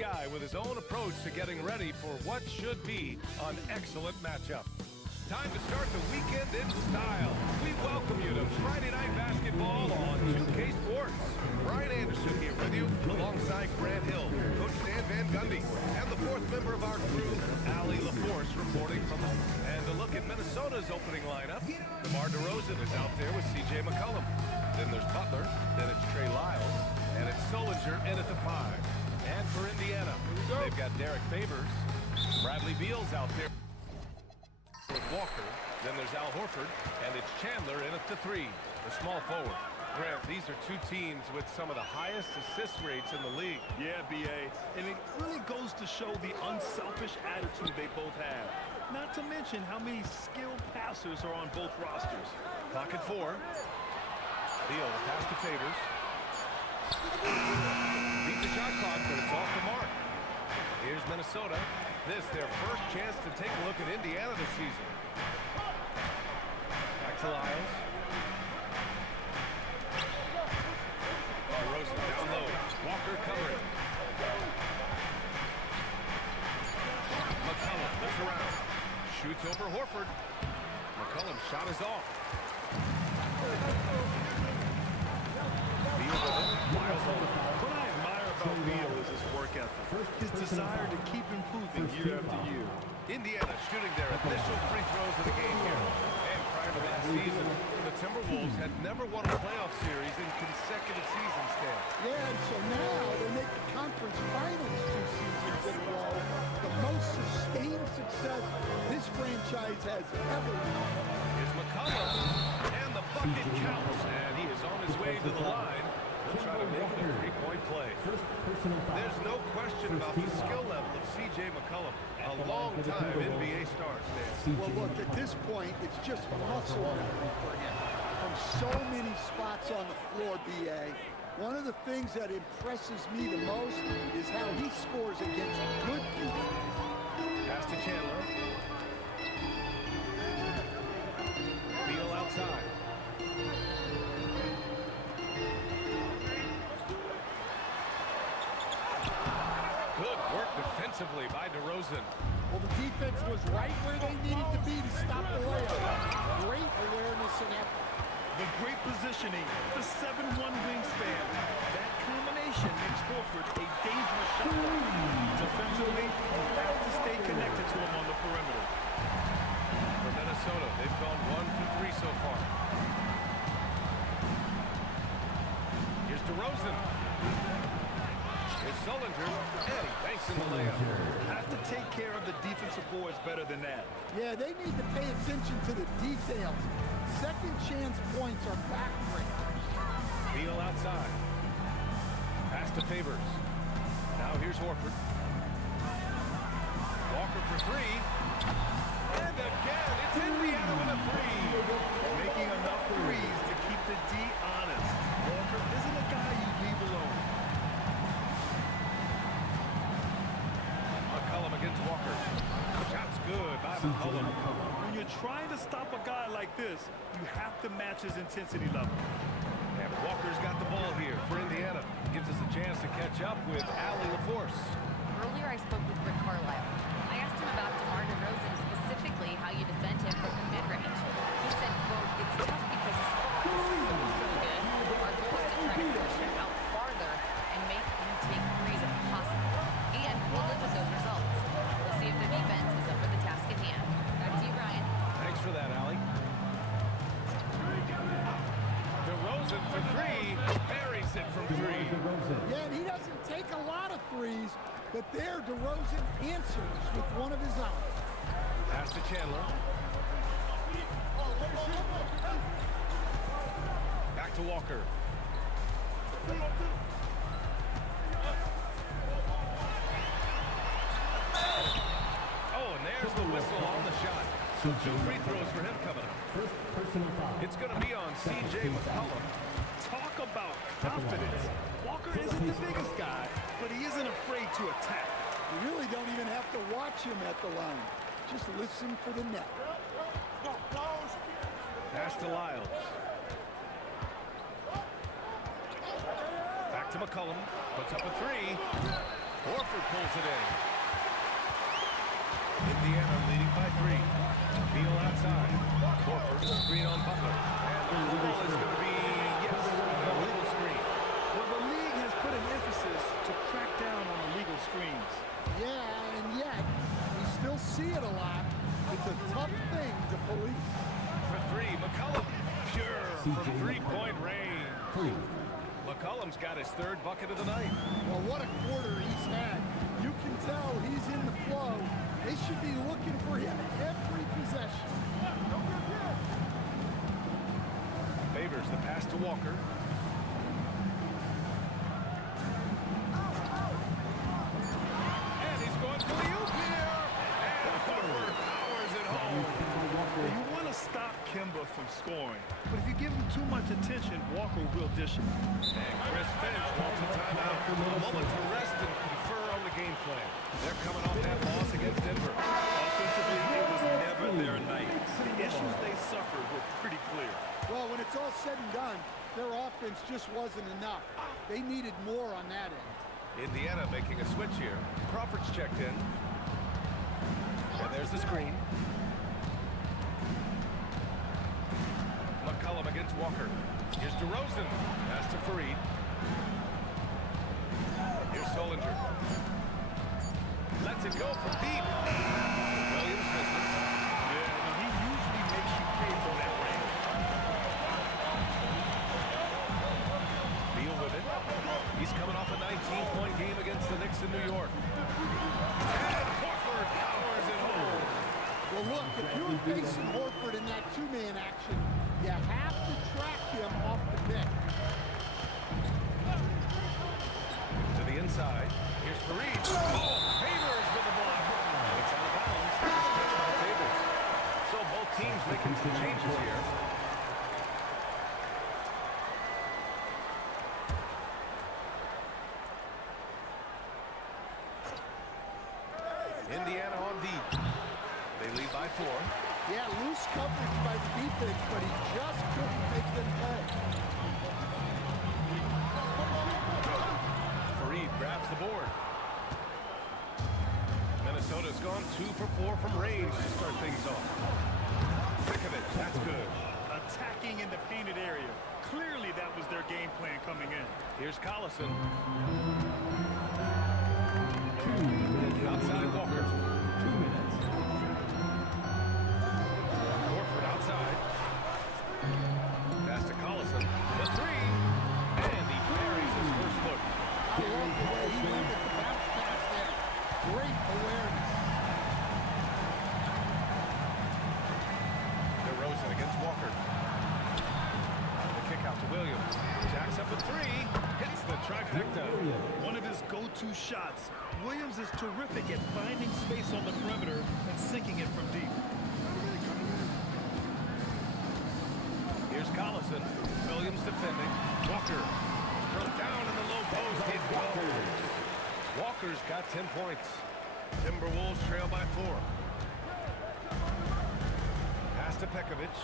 guy with his own approach to getting ready for what should be an excellent matchup. Time to start the weekend in style. We welcome you to Friday Night Basketball on 2K Sports. Brian Anderson here with you, alongside Grant Hill, Coach Dan Van Gundy, and the fourth member of our crew, Allie LaForce, reporting from the... And a look at Minnesota's opening lineup. DeMar DeRozan is out there with C.J. McCollum. Then there's Butler, then it's Trey Lyles, and it's Solinger in at the 5. And for Indiana, they've got Derek Favors. Bradley Beal's out there with Walker. Then there's Al Horford, and it's Chandler in at the 3, the small forward. Grant, these are two teams with some of the highest assist rates in the league. Yeah, B.A., and it really goes to show the unselfish attitude they both have. Not to mention how many skilled passers are on both rosters. Clock at 4. Beal, the pass to Favors. Beat the shot clock, but it's off the mark. Here's Minnesota. This their first chance to take a look at Indiana this season. Back to Lyles. DeRozan down low. Walker covering. McCollum looks around. Shoots over Horford. McCollum's shot is off. Beal with it. Lyles on the foul. What I admire about Beal is his work ethic, his desire to keep improving year after year. Indiana shooting their initial free throws of the game here. And prior to last season, the Timberwolves had never won a playoff series in consecutive seasons, Stan. Yeah, and so now they make the conference finals 2 seasons in a row. The most sustained success this franchise has ever known. Here's McCollum, and the bucket counts, and he is on his way to the line. He'll try to make it a three-point play. There's no question about the skill level of C.J. McCollum, a long-time NBA star, Stan. Well, look, at this point, it's just muscle memory for him. From so many spots on the floor, B.A., one of the things that impresses me the most is how he scores against good defense. Pass to Chandler. Beal outside. Good work defensively by DeRozan. Well, the defense was right where they needed to be to stop the layup. Great awareness and effort. The great positioning, the 7'1" wingspan. That combination makes Horford a dangerous shot blocker. Defensively, you have to stay connected to him on the perimeter. For Minnesota, they've gone 1 for 3 so far. Here's DeRozan. Here's Solinger, and he banks in the layup. Have to take care of the defensive boards better than that. Yeah, they need to pay attention to the details. Second chance points are backbreakers. Beal outside. Pass to Favors. Now here's Horford. Walker for 3. And again, it's Indiana with a 3. Making enough threes to keep the D honest. Walker isn't a guy you leave alone. McCollum against Walker. Shot's good by McCollum. When you're trying to stop a guy like this, you have to match his intensity level. And Walker's got the ball here for Indiana. Gives us a chance to catch up with Allie LaForce. Earlier I spoke with Rick Carlisle. I asked him about DeMar DeRozan, specifically how you defend him from the mid-range. He said, quote, "It's tough because his footwork is so good. Our goal is to try to push him out farther and make him take threes if possible. And we'll live with those results. We'll see if the defense is up for the task at hand." Back to you, Brian. Thanks for that, Allie. DeRozan for 3. Buries it from 3. Yeah, and he doesn't take a lot of threes, but there DeRozan answers with one of his own. Pass to Chandler. Back to Walker. Oh, and there's the whistle on the shot. So 2 free throws for him coming up. It's going to be on C.J. McCollum. Talk about confidence. Walker isn't the biggest guy, but he isn't afraid to attack. You really don't even have to watch him at the line. Just listen for the net. Pass to Lyles. Back to McCollum. Puts up a 3. Horford 3. Beal outside. Horford, screen on Butler. And the ball is going to be, yes, a legal screen. Well, the league has put an emphasis to crack down on illegal screens. Yeah, and yet, we still see it a lot. It's a tough thing to police. For 3, McCollum, pure from three-point range. McCollum's got his 3rd bucket of the night. Well, what a quarter he's had. You can tell he's in the flow. They should be looking for him every possession. Favors the pass to Walker. And he's going for the oop here. And Horford powers it home. You want to stop Kemba from scoring, but if you give him too much attention, Walker will dish it. And Chris Finch wants a timeout. A moment to rest and confer on the game plan. They're coming off that loss against Denver. Offensively, it was never their night. The issues they suffered were pretty clear. Well, when it's all said and done, their offense just wasn't enough. They needed more on that end. Indiana making a switch here. Crawford's checked in. And there's the screen. McCollum against Walker. Here's DeRozan. Pass to Fareed. Here's Solinger. Lets it go from deep. Williams misses. Yeah, he usually makes you pay from that range. Beal with it. He's coming off a 19-point game against the Knicks in New York. And Horford powers it home. Well, look, if you're facing Horford in that two-man action, you have to track him off the pick. To the inside. Here's Fareed. Oh, Favors with the block. It's out of bounds. It's touched by Favors. So both teams making some changes here. Indiana on D. They lead by 4. Yeah, loose coverage by the defense, but he just couldn't make them pay. Fareed grabs the board. Minnesota's gone 2 for 4 from range to start things off. Pekovic, that's good. Attacking in the painted area. Clearly that was their game plan coming in. Here's Collison. Outside Walker. 2 minutes. Horford outside. Pass to Collison. The 3. And he buries his first look. I love the way he went with the bounce pass there. Great awareness. DeRozan against Walker. The kick out to Williams. Jacks up a 3. Hits the trifecta. One of his go-to shots. Williams is terrific at finding space on the perimeter and sinking it from deep. Here's Collison. Williams defending. Walker from down in the low post. It goes. Walker's got 10 points. Timberwolves trail by 4. Pass to Pekovic.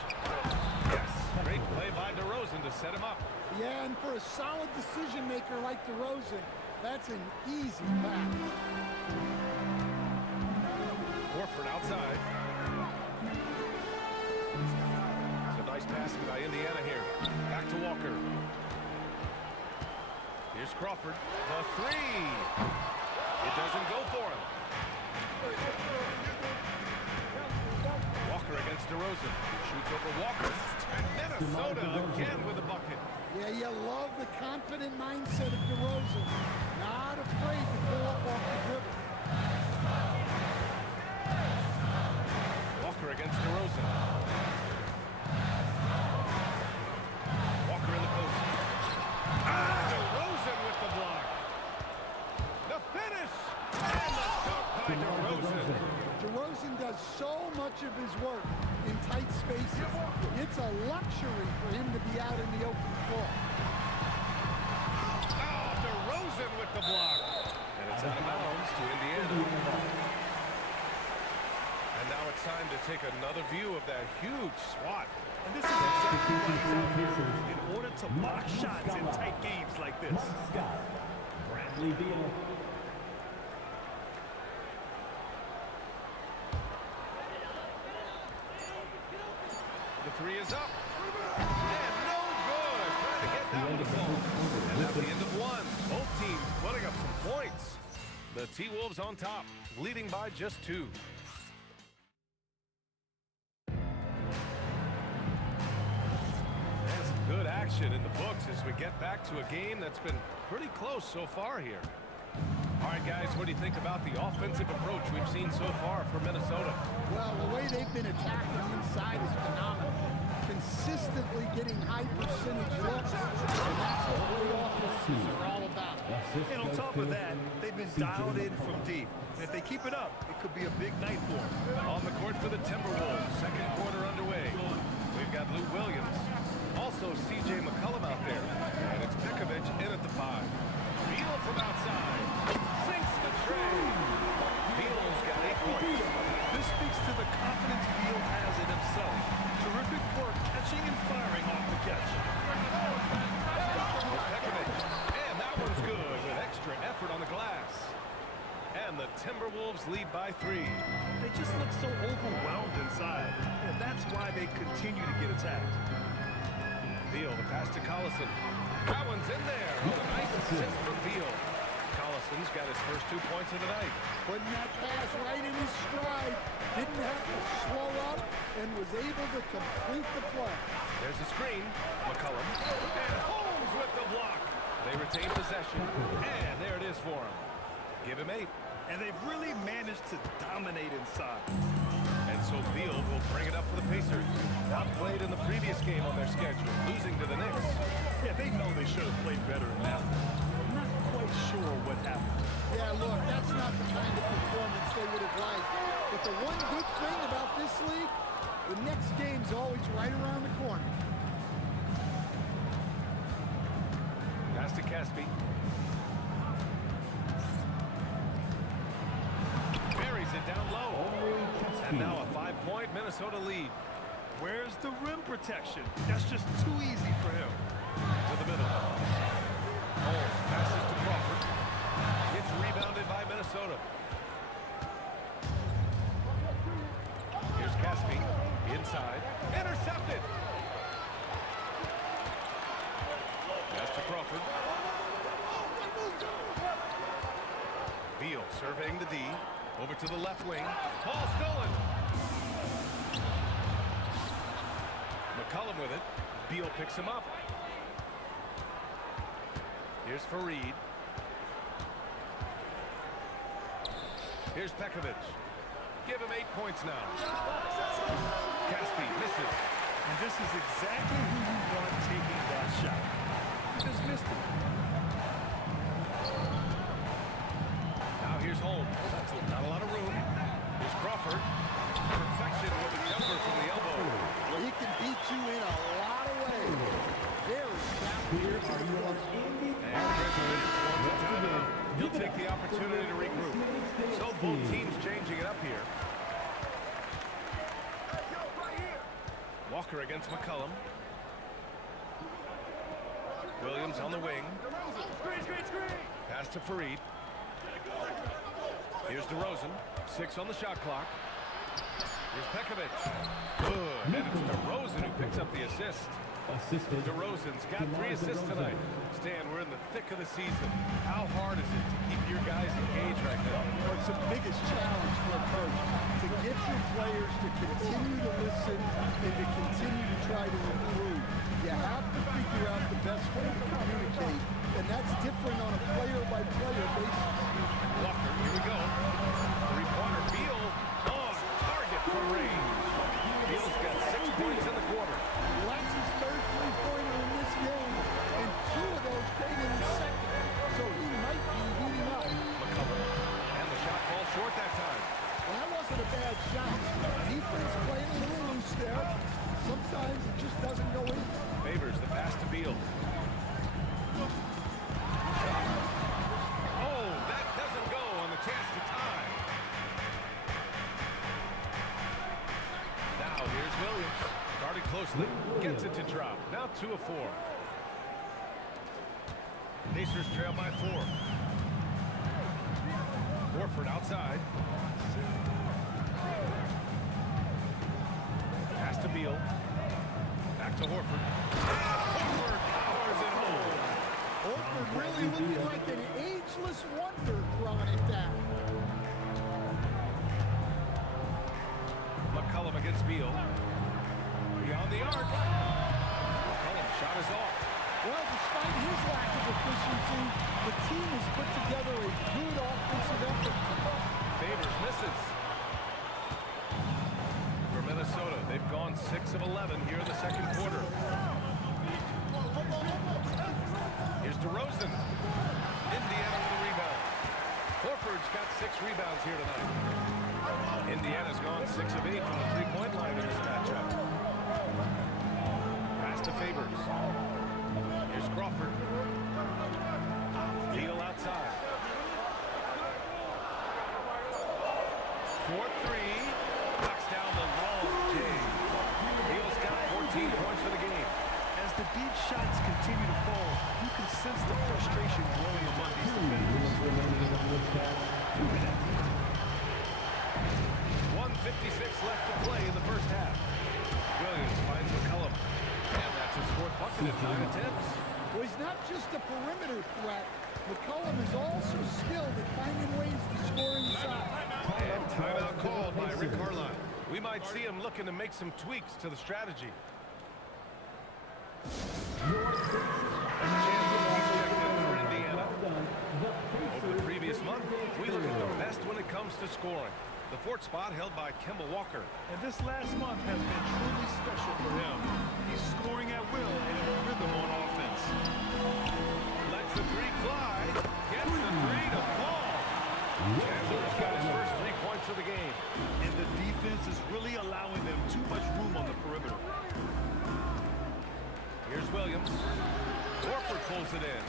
Yes, great play by DeRozan to set him up. Yeah, and for a solid decision maker like DeRozan, that's an easy pass. Horford outside. Some nice passing by Indiana here. Back to Walker. Here's Crawford. The 3. It doesn't go for him. Walker against DeRozan. Shoots over Walker. And Minnesota again with a bucket. Yeah, you love the confident mindset of DeRozan. Not afraid to pull up off the dribble. Walker against DeRozan. Walker in the post. DeRozan with the block. The finish. And the dunk by DeRozan. DeRozan does so much of his work in tight spaces. It's a luxury for him to be out in the open floor. Oh, DeRozan with the block. And it's out of bounds to Indiana. And now it's time to take another view of that huge swat. And this is exactly why he's out here, in order to block shots in tight games like this. Scott. Bradley Beal. three is up. And no good. Trying to get that one to fall. And at the end of one, both teams putting up some points. The T-Wolves on top, leading by just 2. There's some good action in the books as we get back to a game that's been pretty close so far here. All right, guys, what do you think about the offensive approach we've seen so far for Minnesota? Well, the way they've been attacking inside is phenomenal. Consistently getting high percentage looks, and that's what great offenses are all about. And on top of that, they've been dialed in from deep. And if they keep it up, it could be a big night for them. On the court for the Timberwolves, second quarter underway. We've got Lou Williams, also C.J. McCollum out there, and it's Pekovic in at the 5. Beal from outside, sinks the tray. Beal's got 8 points. This speaks to the confidence Beal has in himself. Terrific work catching and firing off the catch. It's Pekovic, and that one's good with extra effort on the glass. And the Timberwolves lead by 3. They just look so overwhelmed inside. And that's why they continue to get attacked. Beal, the pass to Collison. That one's in there. Oh, a nice assist from Beal. Collison's got his first 2 points of the night. Putting that pass right in his stride. Didn't have to slow up and was able to complete the play. There's a screen. McCollum. And Holmes with the block. They retain possession. And there it is for him. Give him 8. And they've really managed to dominate inside. And so Beal will bring it up for the Pacers. Not played in the previous game on their schedule, losing to the Knicks. Yeah, they know they should have played better than that. I'm not quite sure what happened. Yeah, look, that's not the kind of performance they would have liked. But the one good thing about this league, the next game's always right around the corner. Pass to Caspi. Buries it down low. And now a 5-point Minnesota lead. Where's the rim protection? That's just too easy for him. To the middle. Holmes passes to Crawford. Gets rebounded by Minnesota. Here's Caspi. Inside. Intercepted. Pass to Crawford. Beal surveying the D. Over to the left wing. Ball stolen. McCollum with it. Beal picks him up. Here's Fareed. Here's Pekovic. Give him 8 points now. Caspi misses. And this is exactly who you want taking that shot. He just missed it. Now here's Holmes. Not a lot of room. Here's Crawford. Perfection with a jumper from the elbow. Well, he can beat you in a lot of ways. Very talented performer. And Chris wants a timeout. He'll take the opportunity to regroup. So both teams changing it up here. Walker against McCollum. Williams on the wing. Pass to Fareed. Here's DeRozan. 6 on the shot clock. Here's Pekovic. Good. And it's DeRozan who picks up the assist. DeRozan's got 3 assists tonight. Stan, we're in the thick of the season. How hard is it to keep your guys engaged right now? Well, it's the biggest challenge for a coach, to get your players to continue to listen and to continue to try to improve. You have to figure out the best way to communicate, and that's different on a player-by-player basis. Walker, here we go. 3-pointer. Beal on target for range. Beal's got 6 points in the quarter. Well, that's his third three-pointer in this game, and 2 of those came in the second, so he might be heating up. McCollum. And the shot falls short that time. Well, that wasn't a bad shot. Defense playing a little loose there. Sometimes it just doesn't go in. Favors the pass to Beal. Oh, that doesn't go on the chance to tie. Now here's Williams. Guarded closely. Gets it to drop. Now 2 of 4. Pacers trail by 4. Horford outside. Pass to Beal. Back to Horford. And Horford powers it home. Horford really looking like an ageless wonder throwing it down. McCollum against Beal. Beyond the arc. McCollum shot is off. Well, despite his lack of efficiency, the team has put together a good offensive effort. Favors misses. For Minnesota, they've gone 6 of 11 here in the second quarter. Here's DeRozan. Indiana with a rebound. Horford's got 6 rebounds here tonight. Indiana's gone 6 of 8 from the three-point line in this matchup. Pass to Favors. Here's Crawford. Beal outside. 4-3. Knocks down the long J. Beal's got 14 points for the game. As the deep shots continue to fall, you can sense the frustration growing among these defenders. 2 minutes. 1:56 left to play in the first half. Williams finds McCollum. And that's his 4th bucket in 9 attempts. Well, he's not just a perimeter threat. McCollum is also skilled at finding ways to score inside. And timeout called by Rick Carlisle. We might see him looking to make some tweaks to the strategy. For Indiana. Over the previous month, we look at the best when it comes to scoring. The 4th spot held by Kemba Walker. And this last month has been truly special for him. He's scoring at will and in a rhythm on offense. Lets the 3 fly. Gets the 3 to fall. Chandler's got his first 3 points of the game. And the defense is really allowing them too much room on the perimeter. Here's Williams. Horford pulls it in.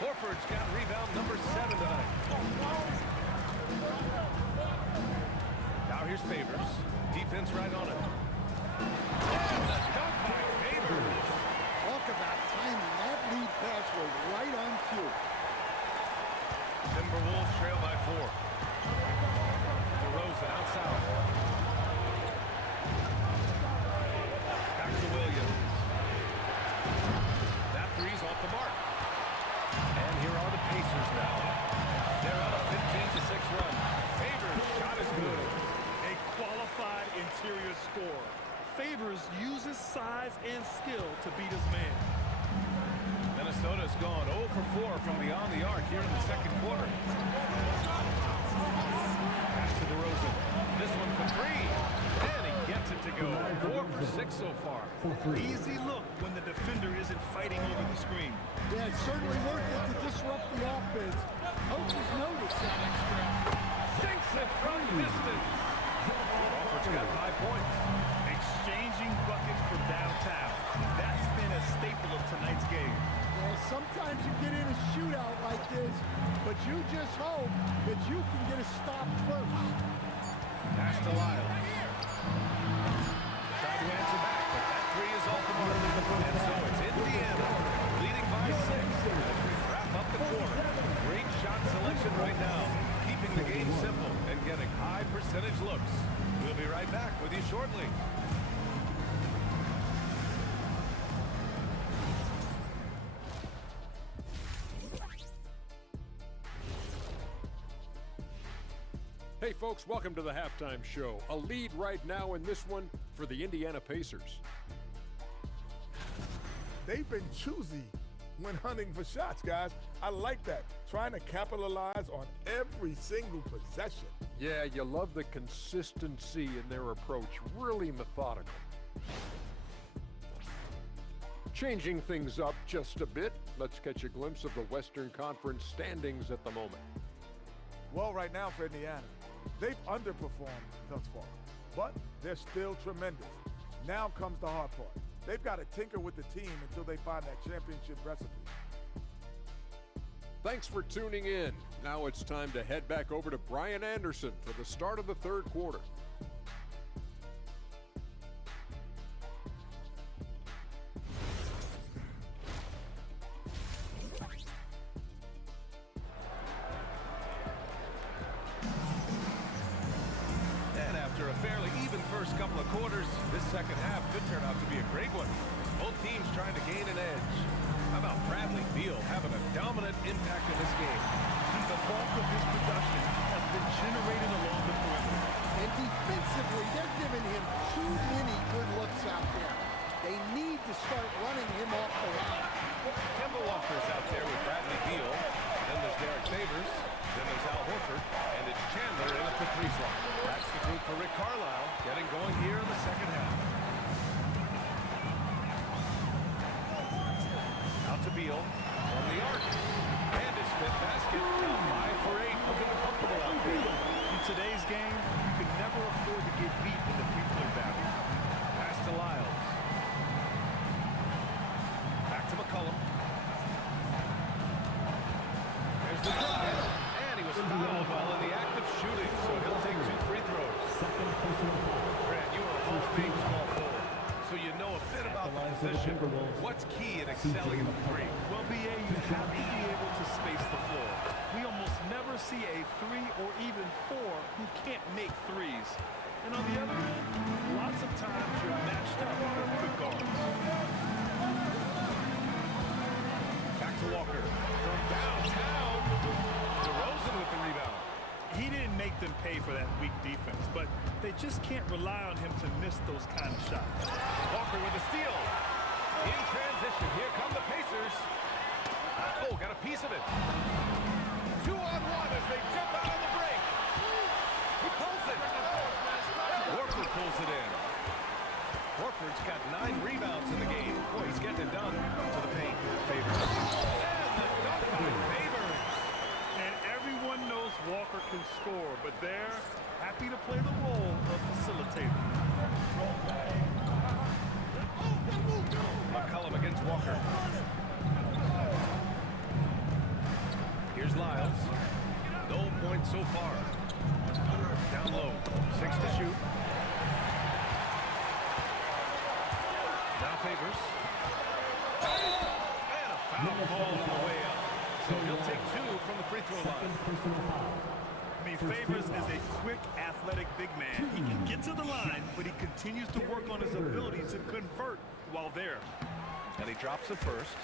Horford's got rebound number 7 tonight. Now here's Favors. Defense right on it. And the dunk by Favors. Talk about timing. That lead pass was right on cue. Timberwolves trail by 4. DeRozan outside. Back to Williams. That 3's off the mark. And here are the Pacers now. They're on a 15-6 run. Favors shot is good. A qualified interior scorer. Favors uses size and skill to beat his man. Minnesota's gone 0 for 4 from beyond the arc here in the second quarter. Pass to DeRozan. This one for 3. And he gets it to go. 4 for 6 so far. Easy look when the defender isn't fighting over the screen. Yeah, it's certainly worth it to disrupt the offense. Coaches notice that extra. Sinks it from distance. Crawford's got 5 points. Exchanging buckets from downtown. That's been a staple of tonight's game. Well, sometimes you get in a shootout like this, but you just hope that you can get a stop first. Pass to Lyles. Tried to answer back, but that 3 is off the mark. And so it's Indiana leading by 6 as we wrap up the quarter. Great shot selection right now, keeping the game simple and getting high percentage looks. We'll be right back with you shortly. Hey folks, welcome to the halftime show. A lead right now in this one for the Indiana Pacers. They've been choosy when hunting for shots, guys. I like that. Trying to capitalize on every single possession. Yeah, you love the consistency in their approach. Really methodical. Changing things up just a bit, let's catch a glimpse of the Western Conference standings at the moment. Well, right now for Indiana, they've underperformed thus far, but they're still tremendous. Now comes the hard part. They've got to tinker with the team until they find that championship recipe. Thanks for tuning in. Now it's time to head back over to Brian Anderson for the start of the third quarter. And after a fairly even first couple of quarters, this second half could turn out to be a great one. Both teams trying to gain an edge. How about Bradley Beal having a dominant impact in this game? The bulk of his production has been generated along the perimeter. And defensively, they're giving him too many good looks out there. They need to start running him off the line. Kemba Walker's out there with Bradley Beal. Then there's Derek Favors. Then there's Al Horford. And it's Chandler in at the three slot. That's the group for Rick Carlisle getting going here in the second half. Out to Beal from the arc. And his fifth basket. Now 5 for 8. Looking comfortable out there. In today's game, you can never afford to get beat in the three-point battle. Pass to Lyles. Back to McCollum. There's the drive. And he was fouled while in the act of shooting, so he'll take 2 free throws. Second personal foul. Brad, you are a Hall of Fame small forward, so you know a bit about the position. What's key in excelling in the three? Well, BA, you have to be able to space the floor. We almost never see a 3 or even 4 who can't make threes. And on the other end, lots of times you're matched up with good guards. Back to Walker. From downtown, DeRozan with the rebound. He didn't make them pay for that weak defense, but they just can't rely on him to miss those kind of shots. Walker with a steal. In transition, here come the Pacers. Oh, got a piece of it. 2-on-1 as they jump out on the break. He pulls it. Horford pulls it in. Horford's got 9 rebounds in the game. Boy, he's getting it done to the paint. Favors. And the dunk by Favors. And everyone knows Walker can score, but they're happy to play the role of facilitator. McCollum against Walker. Here's Lyles. No points so far. Down low. 6 to shoot. Now Favors. And a foul call on the way up. So he'll take 2 from the free throw line. Personal foul. I mean, Favors is a quick, athletic big man. He can get to the line, but he continues to work on his ability to convert while there. And he drops it first.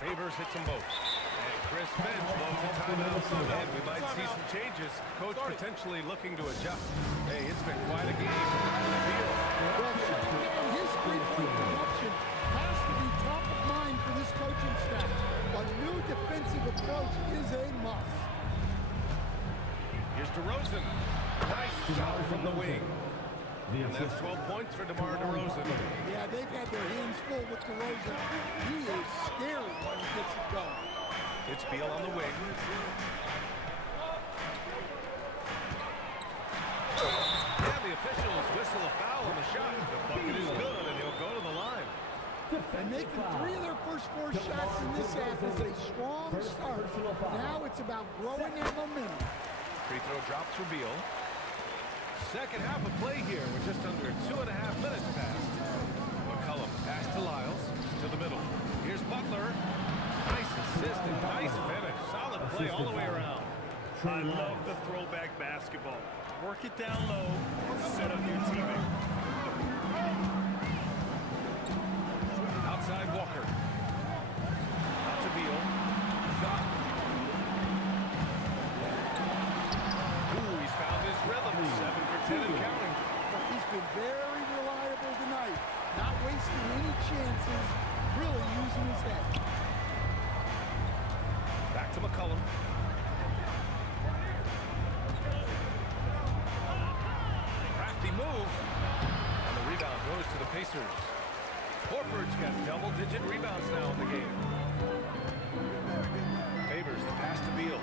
Favors hits them both. And Chris Finch blows a timeout. And we might see some changes. Coach potentially looking to adjust. Hey, it's been quite a game for Bradley Beal. Well, shutting down his three-point production has to be top of mind for this coaching staff. A new defensive approach is a must. Here's DeRozan. Nice shot from the wing. And that's 12 points for DeMar DeRozan. Yeah, they've had their hands full with DeRozan. He is scary when he gets it going. It's Beal on the wing. And the officials whistle a foul on the shot. The bucket is good, and he'll go to the line. And making 3 of their first 4 shots in this half is a strong start. Now it's about growing their momentum. Free throw drops for Beal. Second half of play here with just under 2.5 minutes passed. McCollum pass to Lyles to the middle. Here's Butler. Nice assist and nice finish. Solid play all the way around. I love the throwback basketball. Work it down low and set up your teammate. Outside Walker. Out to Beal. Ooh, he's found his rhythm. 7 for 10 and counting. But he's been very reliable tonight. Not wasting any chances. Really using his head. Back to McCollum. Crafty move. And the rebound goes to the Pacers. Horford's got double-digit rebounds now in the game. Favors the pass to Beal.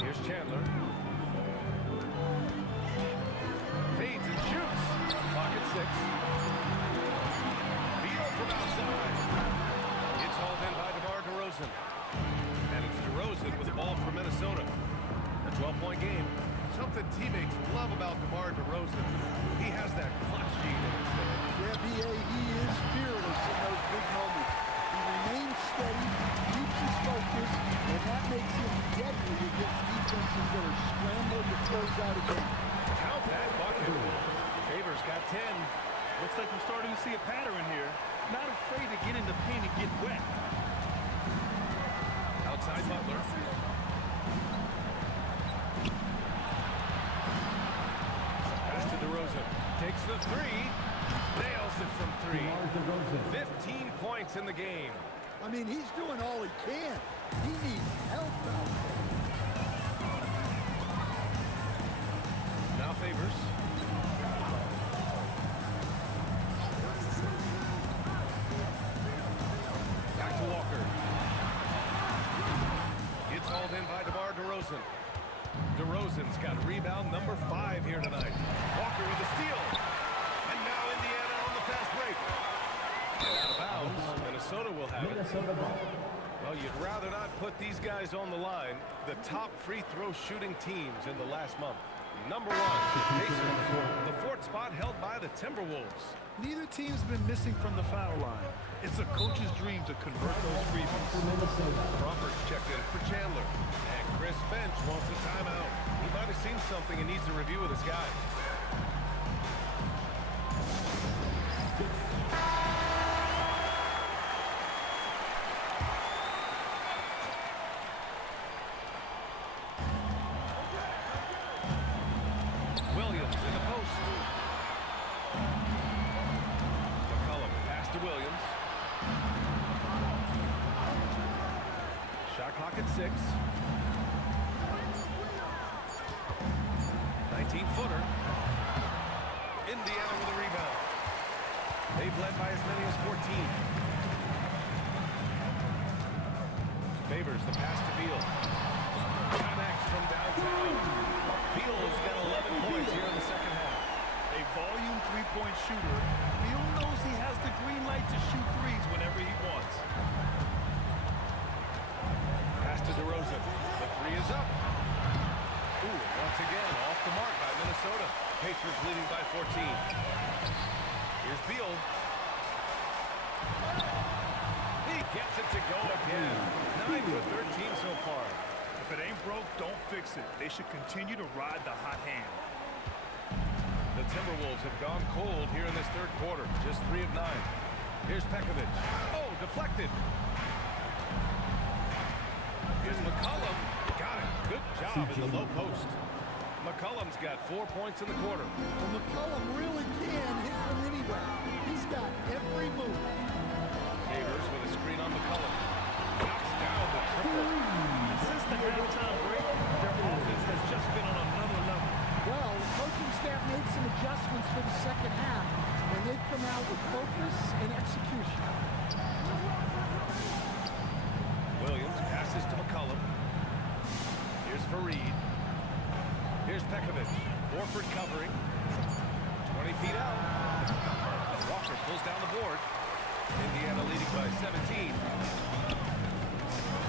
Here's Chandler. Fades and shoots. Clock at 6. Beal from outside. It's hauled in by DeMar DeRozan. And it's DeRozan with the ball for Minnesota. A 12-point game. Something teammates love about DeMar DeRozan. He has that clutch gene in his head. Yeah, B.A., he is fearless in those big moments. He remains steady, keeps his starting to see a pattern here. Not afraid to get in the paint and get wet. Outside Butler. Pass to DeRozan. Takes the three. Nails it from three. 15 points in the game. I mean, he's doing all he can. He needs help out there. Now Favors. Back to Walker. It's hauled in by DeMar DeRozan. DeRozan's got rebound number 5 here tonight. Walker with a steal. And now Indiana on the fast break. And out of bounds, Minnesota will have it. Minnesota ball. Well, you'd rather not put these guys on the line. The top free throw shooting teams in the last month. Number 1, the Pacers. The 4th spot held by the Timberwolves. Neither team's been missing from the foul line. It's a coach's dream to convert those rebounds. Crawford's checked in for Chandler. And Chris Finch wants a timeout. He might have seen something and needs a review with his guys. Williams in the post. McCollum pass to Williams. Shot clock at 6. 19-footer. Indiana with a rebound. They've led by as many as 14. Favors the pass to Beal. Connects from downtown. Beal's got 11 points here in the second half. A volume three-point shooter. Beal knows he has the green light to shoot threes whenever he wants. Pass to DeRozan. The three is up. Ooh, once again, off the mark by Minnesota. Pacers leading by 14. Here's Beal. He gets it to go again. 9 for 13 so far. If it ain't broke, don't fix it. They should continue to ride the hot hand. The Timberwolves have gone cold here in this third quarter. Just 3 of 9. Here's Pekovic. Oh, deflected. Here's McCollum. Got it. Good job in the low post. McCollum's got 4 points in the quarter. And McCollum really can hit from anywhere. He's got every move. Favors with a screen on McCollum. Knocks down the triple. Since the halftime break, their offense has just been on another level. Well, the coaching staff made some adjustments for the second half, and they've come out with focus and execution. Williams passes to McCollum. Here's Fareed. Here's Pekovic. Horford covering. 20 feet out. Walker pulls down the board. Indiana leading by 17.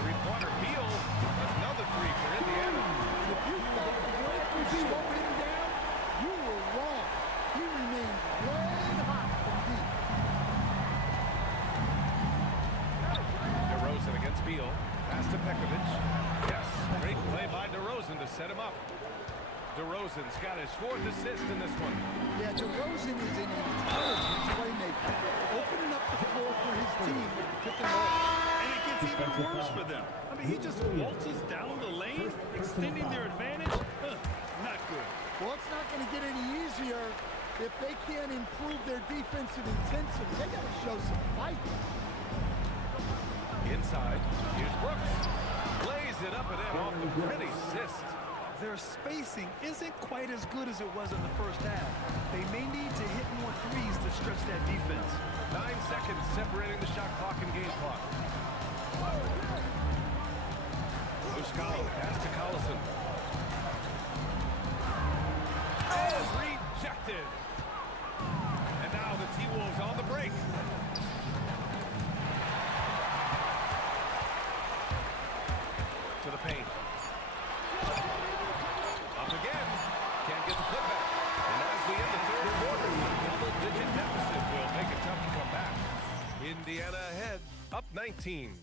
Three-pointer. Beal. Another three for Indiana. And if you thought the break would slow him down, you were wrong. He remains red hot from deep. DeRozan against Beal. Pass to Pekovic. Yes, great play by DeRozan to set him up. DeRozan's got his 4th assist in this one. Yeah, DeRozan is an intelligent playmaker, opening up the floor for his team with the pick and roll. And it gets even worse for them. I mean, he just waltzes down the lane, extending their advantage. Not good. Well, it's not going to get any easier if they can't improve their defensive intensity. They got to show some fight. Inside, here's Brooks. Lays it up and in off the pretty assist. Their spacing isn't quite as good as it was in the first half. They may need to hit more threes to stretch that defense. 9 seconds separating the shot clock and game clock. Muscala, pass to Collison. Oh, rejected. And now the T-Wolves on the break. To the paint. Up again. Can't get the putback. And as we end the third quarter, a double-digit deficit will make it tough to come back. Indiana ahead, up 19.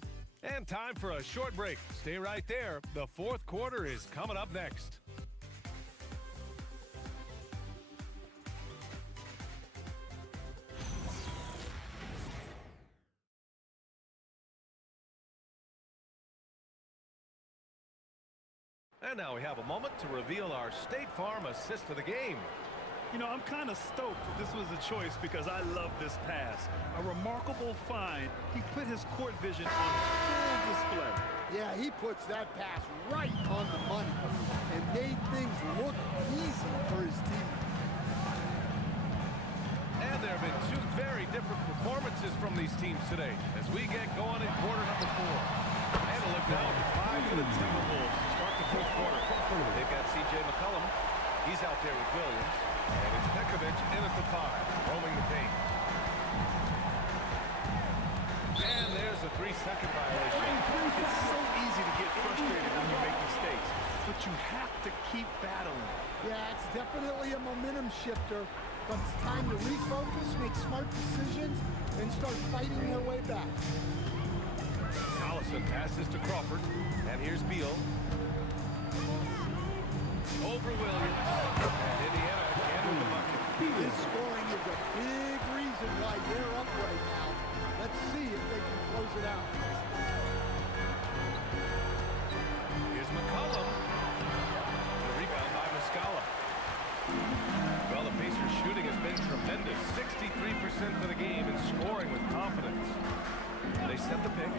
And time for a short break. Stay right there. The fourth quarter is coming up next. And now we have a moment to reveal our State Farm assist of the game. You know, I'm kind of stoked that this was a choice because I love this pass. A remarkable find. He put his court vision on full display. Yeah, he puts that pass right on the money and made things look easy for his team. And there have been two very different performances from these teams today as we get going in quarter number 4. And a look now at 5 for the Timberwolves to start the fourth quarter. They've got C.J. McCollum. He's out there with Williams. And it's Pekovic in at the 5, roaming the paint. And there's a 3-second violation. It's so easy to get frustrated when you make mistakes, but you have to keep battling. Yeah, it's definitely a momentum shifter, but it's time to refocus, make smart decisions, and start fighting their way back. Collison passes to Crawford, and here's Beal. Over Williams, and Indiana again with the bucket. This scoring is a big reason why they're up right now. Let's see if they can close it out. Here's McCollum. The rebound by Muscala. Well, the Pacers' shooting has been tremendous. 63% for the game and scoring with confidence. They set the pick.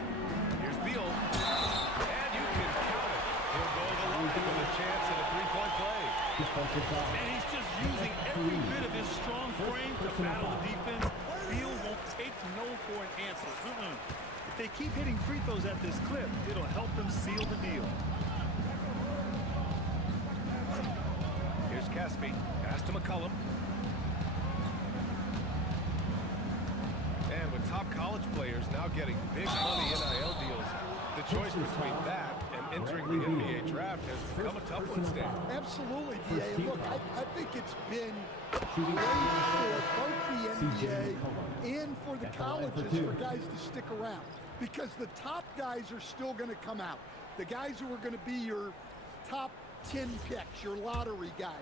Here's Beal. And you can count it. He'll go the line with a chance at a three-point play. And he's just using every bit of his strong frame to battle the defense. Beal won't take no for an answer. If they keep hitting free throws at this clip, it'll help them seal the deal. Here's Caspi. Pass to McCollum. And with top college players now getting big money NIL deals, the choice between that and entering the NBA draft has become a tough one, Stan. Absolutely, DA. Look, I think it's been great for both the NBA and for the colleges for guys to stick around because the top guys are still going to come out. The guys who are going to be your top 10 picks, your lottery guys,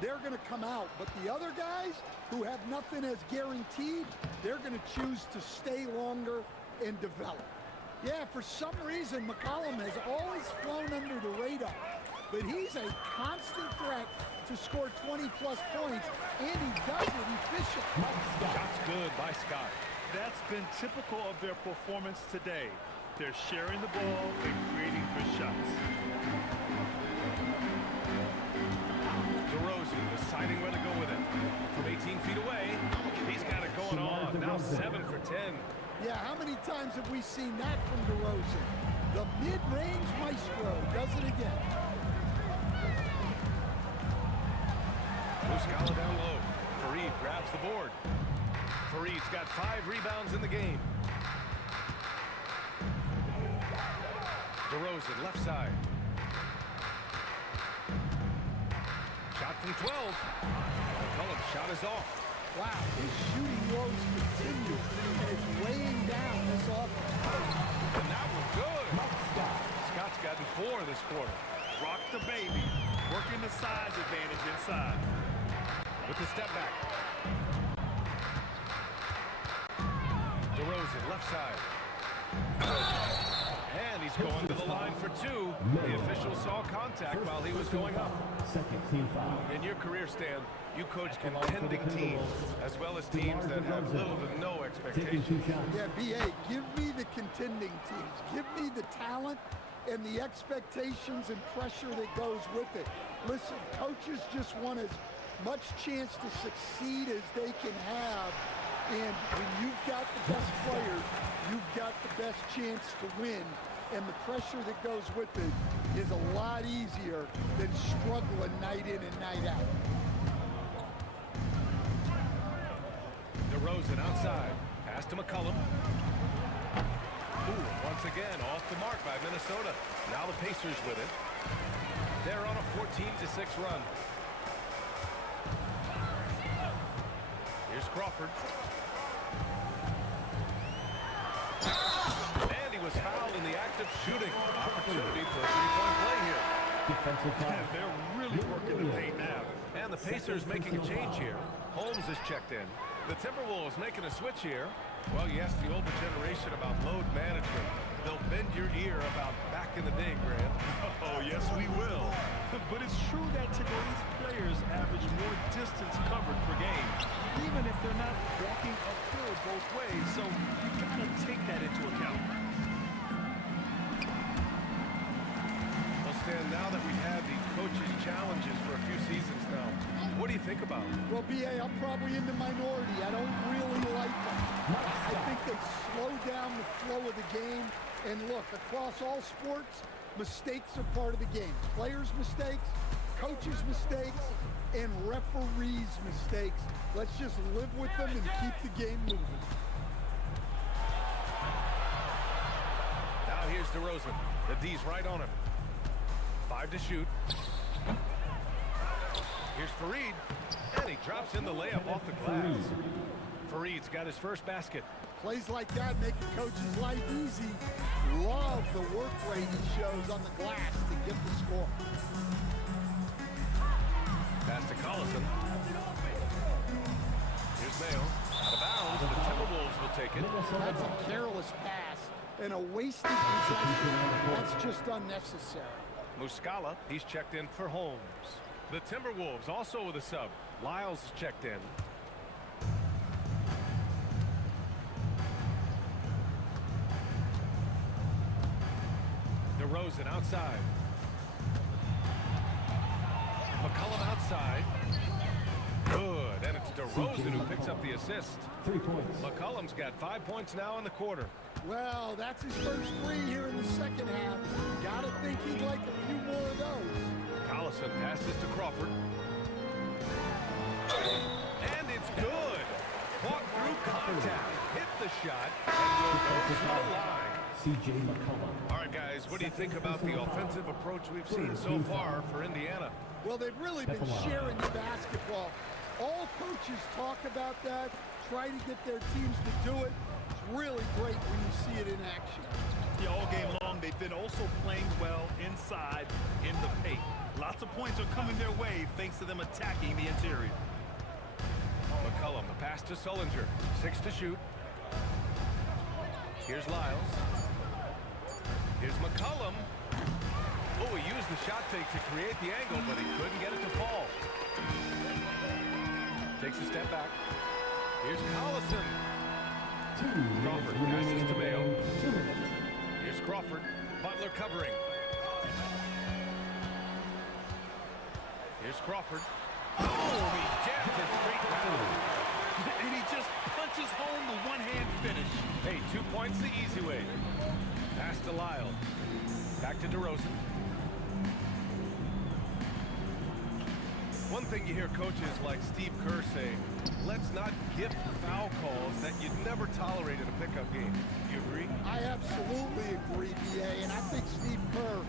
they're going to come out. But the other guys who have nothing as guaranteed, they're going to choose to stay longer and develop. Yeah, for some reason, McCollum has always flown under the radar, but he's a constant threat to score 20-plus points, and he does it efficiently. Shots good by Scott. That's been typical of their performance today. They're sharing the ball and creating good shots. DeRozan deciding where to go with it. From 18 feet away, he's got it going on. Now 7 for 10. Yeah, how many times have we seen that from DeRozan? The mid-range maestro does it again. Muscala down low. Fareed grabs the board. Fareed's got 5 rebounds in the game. DeRozan left side. Shot from 12. McCollum's shot is off. Wow, his shooting woes continue, and it's weighing down this offense. And that was good. Scott's gotten 4 this quarter. Rock the baby, working the size advantage inside. With the step back. DeRozan left side. And he's going to the line for 2. The official saw contact while he was going up. Second team foul. In your career, Stan, you coach contending teams as well as teams that have little to no Taking 2 expectations. shots. Yeah, BA, give me the contending teams. Give me the talent and the expectations and pressure that goes with it. Listen, coaches just want as much chance to succeed as they can have. And when you've got the best players, you've got the best chance to win. And the pressure that goes with it is a lot easier than struggling night in and night out. DeRozan outside. Pass to McCollum. Ooh, once again, off the mark by Minnesota. Now the Pacers with it. They're on a 14-6 run. Here's Crawford. And he was fouled in the act of shooting. Opportunity for a three-point play here. Defensive foul. They're really working the paint now. And the Pacers making a change here. Holmes is checked in. The Timberwolves making a switch here. Well, you asked the older generation about load management. They'll bend your ear about back in the day, Grant. Oh, yes, we will. But it's true that today's players average more distance covered per game, even if they're not walking uphill both ways. So you got to take that into account. Well, Stan, now that we've had the coaches' challenges for a few seasons now, what do you think about it? Well, B.A., I'm probably in the minority. I don't really like them. I think they slow down the flow of the game. And look, across all sports, mistakes are part of the game. Players' mistakes, coaches' mistakes, and referees' mistakes. Let's just live with them and keep the game moving. Now here's DeRozan. The D's right on him. 5 to shoot. Here's Fareed, and he drops in the layup off the glass. Fareed's got his first basket. Plays like that make a coach's life easy. Love the work rate he shows on the glass to get the score. Pass to Collison. Here's Mayo. Out of bounds. The Timberwolves will take it. That's a careless pass and a wasted possession. That's just unnecessary. Muscala, he's checked in for Holmes. The Timberwolves also with a sub. Lyles is checked in. DeRozan outside. McCollum outside. Good, and it's DeRozan who picks up the assist. 3 points. McCollum's got 5 points now in the quarter. Well, that's his first 3 here in the second half. Gotta think he'd like a few more of those. Collison passes to Crawford. And it's good. Fought through contact. Hit the shot. And will go to the line. C.J. McCollum. All right, guys, what do you think about the offensive approach we've seen so far for Indiana? Well, they've really been sharing the basketball. All coaches talk about that, try to get their teams to do it. It's really great when you see it in action. Yeah, all game long, they've been also playing well inside in the paint. Lots of points are coming their way thanks to them attacking the interior. McCollum, the pass to Sullinger. 6 to shoot. Here's Lyles. Here's McCollum. Oh, he used the shot fake to create the angle, but he couldn't get it to fall. Takes a step back. Here's Collison. Crawford passes to Mayo. Here's Crawford. Butler covering. Here's Crawford. Oh, he jams it straight down. And he just punches home the one-hand finish. Hey, 2 points the easy way. Pass to Lyles. Back to DeRozan. One thing you hear coaches like Steve Kerr say, let's not gift foul calls that you'd never tolerate in a pickup game. Do you agree? I absolutely agree, B.A., and I think Steve Kerr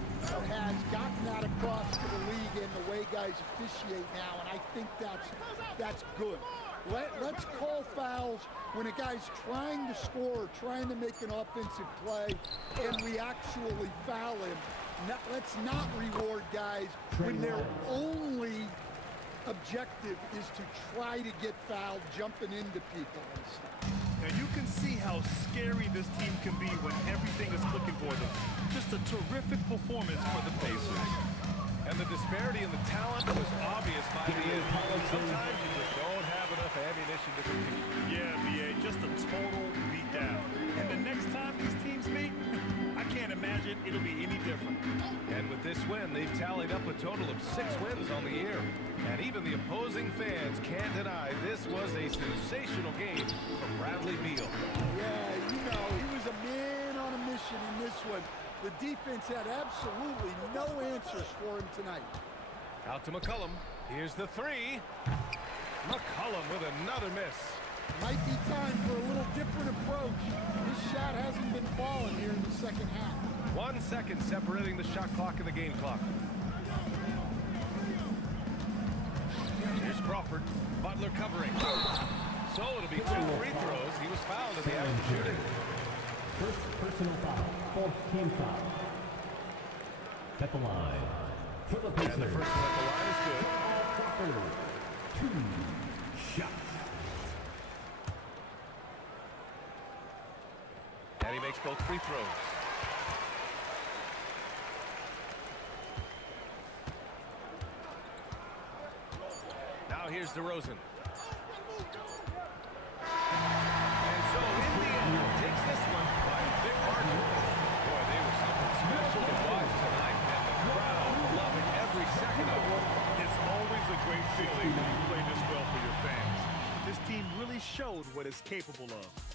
has gotten that across to the league and the way guys officiate now, and I think that's good. Let's call fouls when a guy's trying to score, trying to make an offensive play, and we actually foul him. Let's not reward guys when their only objective is to try to get fouled, jumping into people and stuff. Now you can see how scary this team can be when everything is clicking for them. Just a terrific performance for the Pacers. And the disparity in the talent was obvious by the end. Sometimes you just don't have enough ammunition to compete. Yeah, B.A., just a total beatdown. And the next time these teams meet, I can't imagine it'll be any different. And with this win, they've tallied up a total of 6 wins on the year. And even the opposing fans can't deny this was a sensational game from Bradley Beal. Yeah, you know, he was a man on a mission in this one. The defense had absolutely no answers for him tonight. Out to McCollum. Here's the 3. McCollum with another miss. Might be time for a little different approach. His shot hasn't been falling here in the second half. 1 second separating the shot clock and the game clock. Here's Crawford. Butler covering. So it'll be 2 free throws. He was fouled in the act of shooting. First personal foul. Fourth team foul. At the line. For the Pacers. And the first one at the line is good. Crawford. 2 shots. makes both free throws. Now here's DeRozan. And so Indiana takes this one by a big margin. Boy, they were something special to watch tonight, and the crowd loving every second of it. It's always a great feeling when you play this well for your fans. This team really showed what it's capable of.